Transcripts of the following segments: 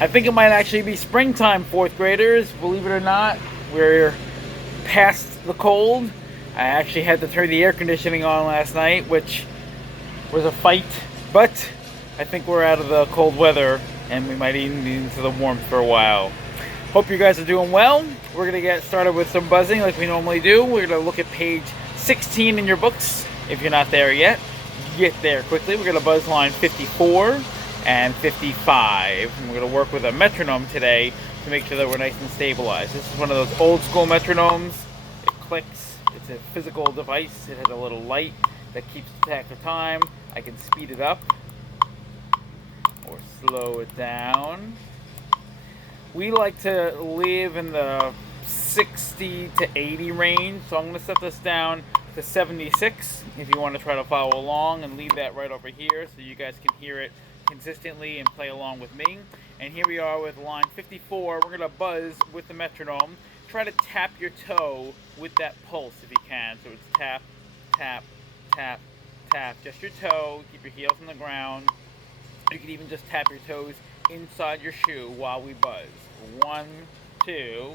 I think it might actually be springtime, fourth graders. Believe it or not, we're past the cold. I actually had to turn the air conditioning on last night, which was a fight, but I think we're out of the cold weather and we might even be into the warmth for a while. Hope you guys are doing well. We're going to get started with some buzzing like we normally do. We're going to look at page 16 in your books. If you're not there yet, get there quickly. We're going to buzz line 54 and 55. And we're going to work with a metronome today to make sure that we're nice and stabilized. This is one of those old school metronomes. It clicks. It's a physical device. It has a little light that keeps track of time. I can speed it up or slow it down. We like to live in the 60 to 80 range, so I'm going to set this down to 76 if you want to try to follow along, and leave that right over here so you guys can hear it consistently and play along with me. And here we are with line 54. We're going to buzz with the metronome. Try to tap your toe with that pulse if you can. So it's tap, tap, tap, tap. Just your toe. Keep your heels on the ground. You can even just tap your toes inside your shoe while we buzz. 1, 2.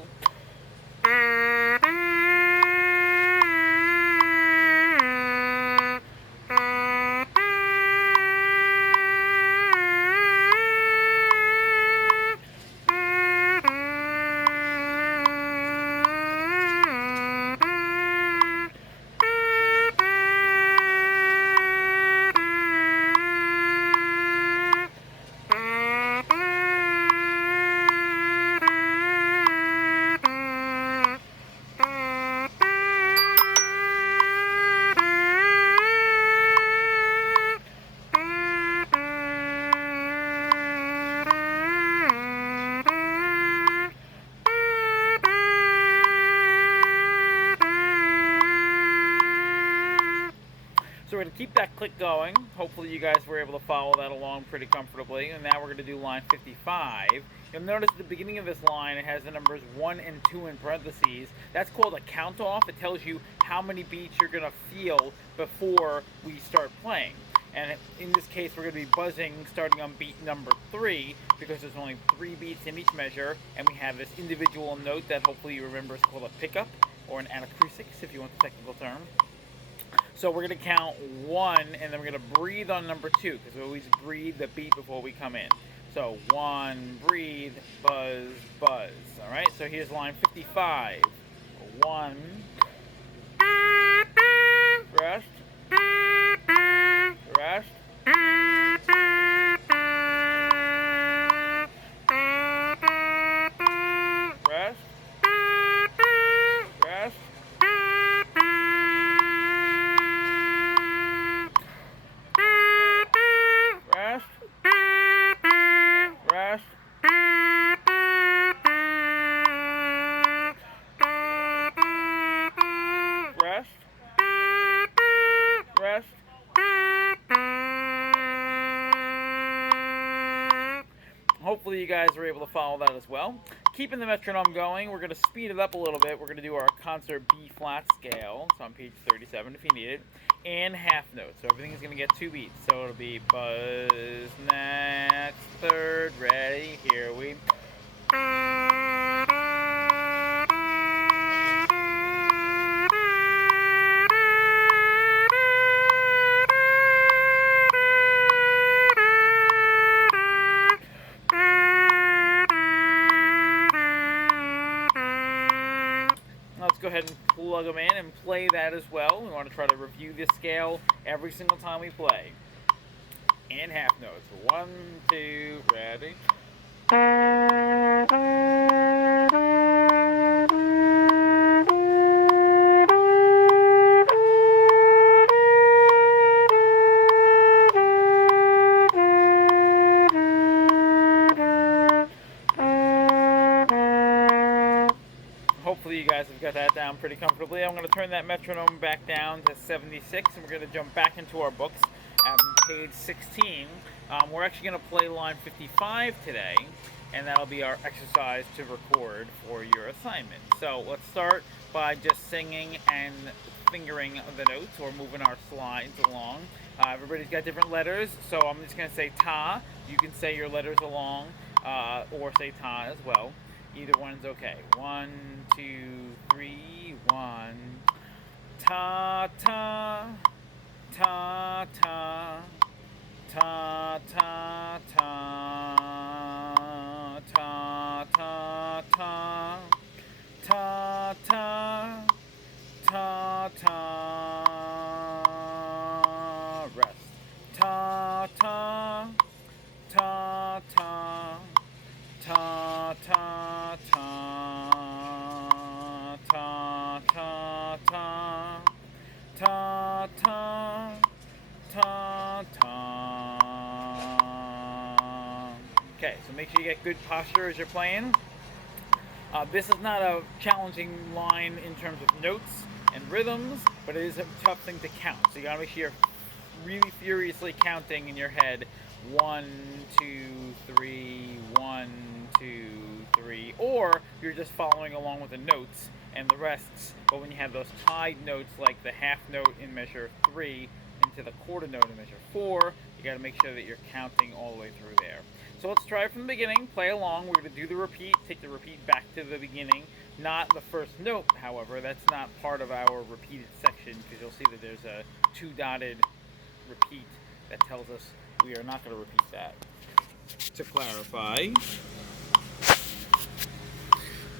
So we're going to keep that click going. Hopefully you guys were able to follow that along pretty comfortably. And now we're going to do line 55. You'll notice at the beginning of this line it has the numbers 1 and 2 in parentheses. That's called a count off. It tells you how many beats you're going to feel before we start playing. And in this case we're going to be buzzing starting on beat number 3 because there's only 3 beats in each measure. And we have this individual note that hopefully you remember is called a pickup or an anacrusis if you want the technical term. So we're going to count 1, and then we're going to breathe on number 2, because we always breathe the beat before we come in. So 1, breathe, buzz, buzz. All right, so here's line 55. 1, rest, rest, rest, rest. Rest. Rest. Rest. Hopefully you guys are able to follow that as well. Keeping the metronome going, we're going to speed it up a little bit. We're going to do our concert B flat scale. It's on page 37 if you need it. And half notes. So everything is going to get 2 beats. So it'll be buzz, next, third, ready, here we Let's go ahead and plug them in and play that as well. We want to try to review this scale every single time we play. And half notes. 1, 2, ready. Hopefully you guys have got that down pretty comfortably. I'm going to turn that metronome back down to 76, and we're going to jump back into our books at page 16. We're actually going to play line 55 today, and that'll be our exercise to record for your assignment. So let's start by just singing and fingering the notes or moving our slides along. Everybody's got different letters, so I'm just going to say ta. You can say your letters along. or say ta as well. Either one's okay. 1, 2, 3, 1. Ta ta ta ta ta ta ta ta ta ta ta ta ta ta rest. Ta ta ta ta ta ta ta ta ta ta ta ta ta. Okay, so make sure you get good posture as you're playing. This is not a challenging line in terms of notes and rhythms, but it is a tough thing to count. So you gotta make sure you're really furiously counting in your head. 1, 2, 3, 1, 2, 3, or you're just following along with the notes and the rests. But when you have those tied notes, like the half note in measure 3 into the quarter note in measure 4, you got to make sure that you're counting all the way through there. So let's try it from the beginning, play along. We're going to do the repeat, take the repeat back to the beginning. Not the first note, however. That's not part of our repeated section, because you'll see that there's a 2-dotted repeat that tells us we are not going to repeat that. To clarify,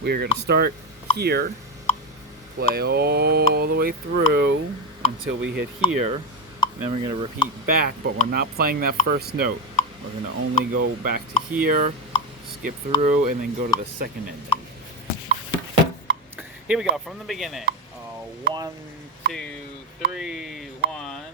we are going to start here, play all the way through until we hit here, and then we're going to repeat back, but we're not playing that first note. We're going to only go back to here, skip through, and then go to the second ending. Here we go, from the beginning. 1, 2, 3, 1.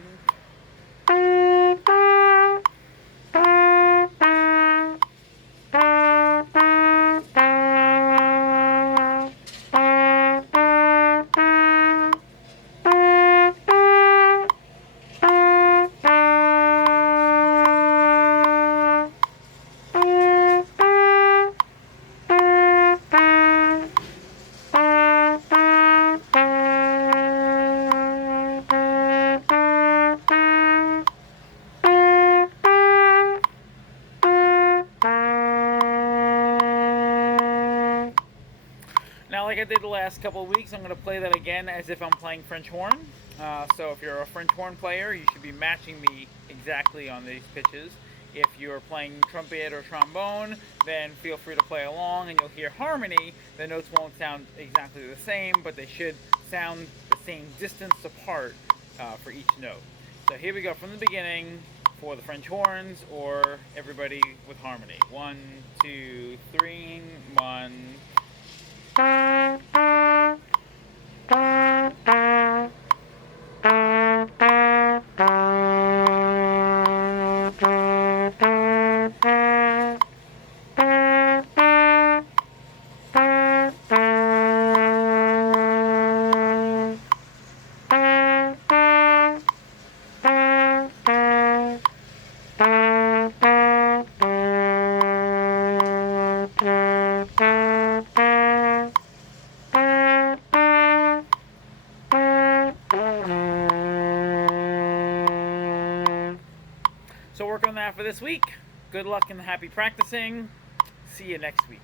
Now, like I did the last couple of weeks, I'm going to play that again as if I'm playing French horn. So if you're a French horn player, you should be matching me exactly on these pitches. If you're playing trumpet or trombone, then feel free to play along and you'll hear harmony. The notes won't sound exactly the same, but they should sound the same distance apart for each note. So here we go from the beginning for the French horns, or everybody with harmony. 1, 2, 3, 1. So work on that for this week. Good luck and happy practicing. See you next week.